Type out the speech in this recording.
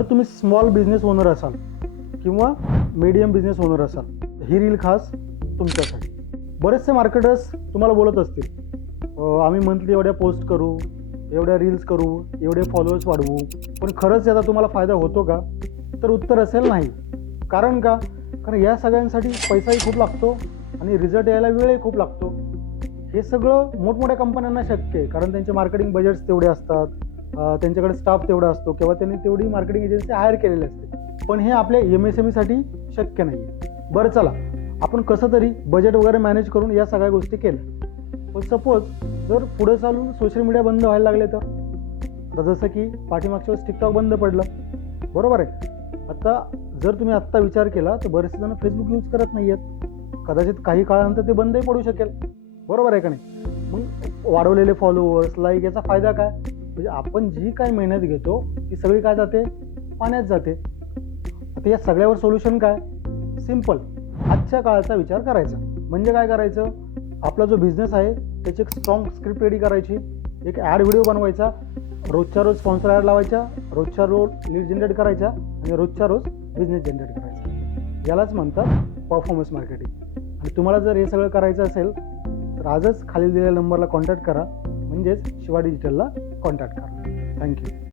जर तुम्ही small business owner असाल किंवा मीडियम बिझनेस ओनर असाल, ही रील खास तुमच्यासाठी. बरेचसे मार्केटर्स तुम्हाला बोलत असतील आम्ही मंथली एवढ्या पोस्ट करू, एवढ्या रील्स करू, एवढे फॉलोअर्स वाढवू, पण खरंच याचा तुम्हाला फायदा होतो का? तर उत्तर असेल नाही. कारण का? कारण या सगळ्यांसाठी पैसाही खूप लागतो आणि रिझल्ट यायला वेळही खूप लागतो. हे सगळं मोठमोठ्या कंपन्यांना शक्य आहे, कारण त्यांचे मार्केटिंग बजेट्स तेवढे असतात, त्यांच्याकडे स्टाफ तेवढा असतो किंवा त्यांनी तेवढी मार्केटिंग एजन्सी हायर केलेली असते. पण हे आपल्या MSME शक्य नाही आहे. बरं चला, आपण कसं तरी बजेट वगैरे मॅनेज करून या सगळ्या गोष्टी केल्या. पण सपोज जर पुढे चालून सोशल मीडिया बंद व्हायला लागले तर जसं की पाठीमागच्या वेळेस TikTok बंद पडलं, बरोबर आहे. आता जर तुम्ही आत्ता विचार केला तर बरेचसे जण फेसबुक यूज करत नाही आहेत. कदाचित काही काळानंतर ते बंदही पडू शकेल, बरोबर आहे का नाही? मग वाढवलेले फॉलोअर्स, लाईक याचा फायदा काय? म्हणजे आपण जी काय मेहनत घेतो ती सगळी काय जाते? पाण्यात जाते. आता या सगळ्यावर सोल्युशन काय? सिम्पल, आजच्या काळाचा विचार करायचा. म्हणजे काय करायचं? आपला जो बिझनेस आहे त्याची एक स्ट्रॉंग स्क्रिप्ट रेडी करायची, एक ॲड व्हिडिओ बनवायचा, रोजच्या रोज स्पॉन्सर ॲड लावायच्या, रोजच्या रोज लीड जनरेट करायच्या आणि रोजच्या रोज बिझनेस जनरेट करायचा. यालाच म्हणतात परफॉर्मन्स मार्केटिंग. आणि तुम्हाला जर हे सगळं करायचं असेल तर आजच खाली दिलेल्या नंबरला कॉन्टॅक्ट करा, म्हणजेच शिवा डिजिटलला कॉन्टॅक्ट करा. थँक्यू.